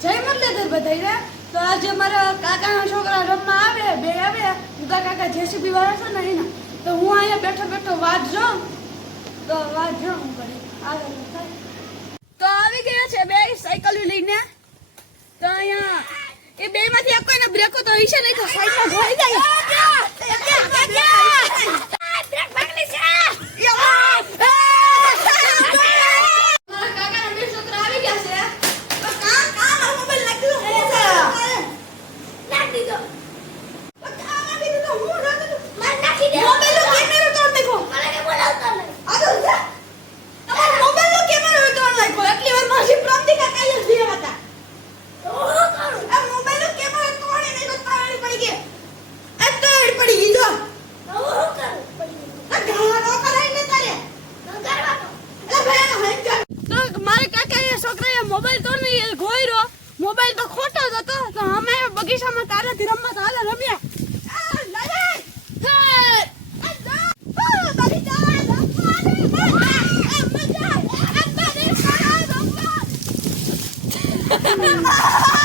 જય મુરલીધર બધાયને તો આજે અમારા કાકાના છોકરા રમવા આવે બે આવે ઉગા કાકા જેસીબી વાળા છે ને એના તો હું અહીંયા બેઠો બેઠો વાત જોઉં તો વાત જોઉં કરી આગળ થાય તો આવી ગયા છે બે સાયકલ લઈને તો અહીંયા એ બે માંથી એક કોઈને બ્રેકો તો હશે નહીં તો સાયકલ ધોઈ જાય બ્રેક ભાગલી છે મોબાઈલ તો નહીં ગોયરો મોબાઈલ તો ખોટો જ હતો તો અમે બગીચામાં તારાથી રમવા તો હાલે રમ્યા મજા